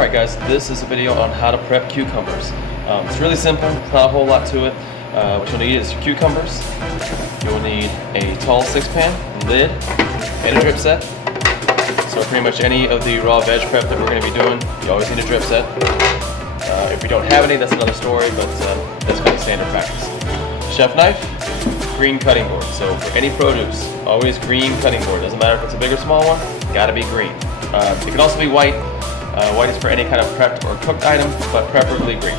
Alright guys, this is a video on how to prep cucumbers. It's really simple, not a whole lot to it. What you'll need is cucumbers. You'll need a tall 6-pan, lid, and a drip set. So pretty much any of the raw veg prep that we're going to be doing, you always need a drip set. If you don't have any, that's another story, but that's kind of standard practice. Chef knife, green cutting board. So for any produce, always green cutting board. Doesn't matter if it's a big or small one, gotta be green. It can also be white. White is for any kind of prepped or cooked item, but preferably green.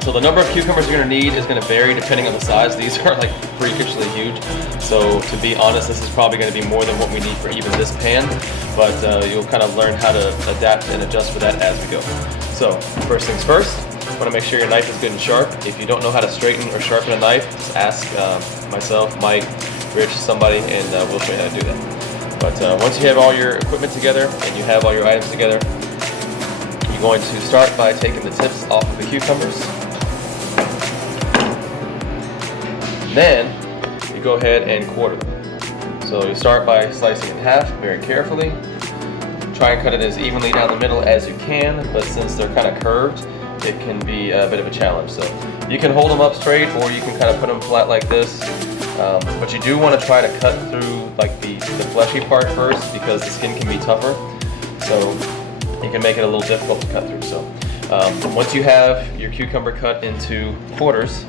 So the number of cucumbers you're going to need is going to vary depending on the size. These are like freakishly huge. So to be honest, this is probably going to be more than what we need for even this pan, but you'll kind of learn how to adapt and adjust for that as we go. So first things first, you want to make sure your knife is good and sharp. If you don't know how to straighten or sharpen a knife, just ask myself, Mike, Rich, somebody, and we'll show you how to do that. But once you have all your equipment together and you have all your items together, you're going to start by taking the tips off of the cucumbers. Then you go ahead and quarter them. So you start by slicing in half very carefully. Try and cut it as evenly down the middle as you can, but since they're kind of curved, it can be a bit of a challenge. So you can hold them up straight, or you can kind of put them flat like this. But you do want to try to cut through like the fleshy part first, because the skin can be tougher. So it can make it a little difficult to cut through. So once you have your cucumber cut into quarters,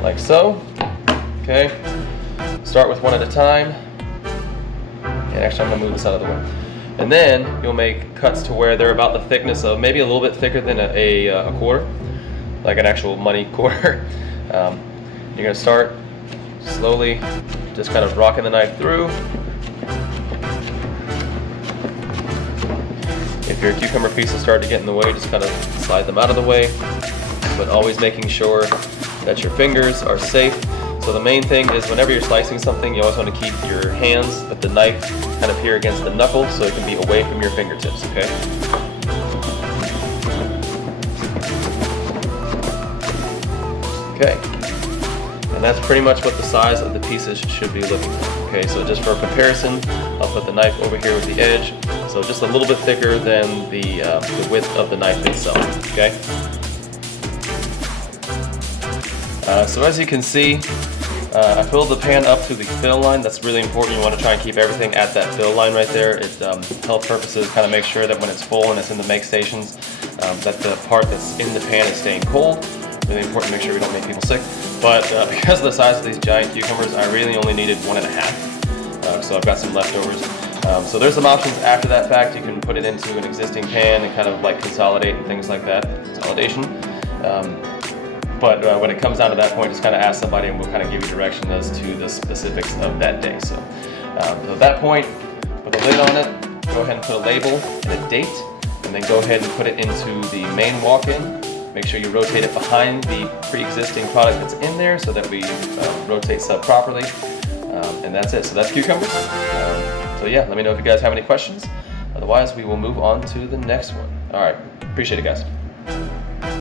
like so, okay, start with one at a time. And actually I'm going to move this out of the way. And then you'll make cuts to where they're about the thickness of, maybe a little bit thicker than a quarter, like an actual money quarter. You're going to start slowly, just kind of rocking the knife through. If your cucumber pieces start to get in the way, just kind of slide them out of the way, but always making sure that your fingers are safe. So the main thing is whenever you're slicing something, you always want to keep your hands with the knife kind of here against the knuckle so it can be away from your fingertips, okay? Okay. And that's pretty much what the size of the pieces should be looking like. Okay, so just for comparison, I'll put the knife over here with the edge, so just a little bit thicker than the width of the knife itself. Okay. So as you can see, I filled the pan up to the fill line. That's really important. You want to try and keep everything at that fill line right there. It, health purposes, kind of make sure that when it's full and it's in the make stations, that the part that's in the pan is staying cold. Really important to make sure we don't make people sick. But because of the size of these giant cucumbers, I really only needed 1.5. So I've got some leftovers. So there's some options after that fact. You can put it into an existing pan and kind of like consolidate and things like that. Consolidation. But when it comes down to that point, just kind of ask somebody and we'll kind of give you direction as to the specifics of that day. So at that point, put a lid on it, go ahead and put a label and a date, and then go ahead and put it into the main walk-in. Make sure you rotate it behind the pre-existing product that's in there so that we rotate sub properly. And that's it. So that's cucumbers. So yeah, let me know if you guys have any questions. Otherwise, we will move on to the next one. All right. Appreciate it, guys.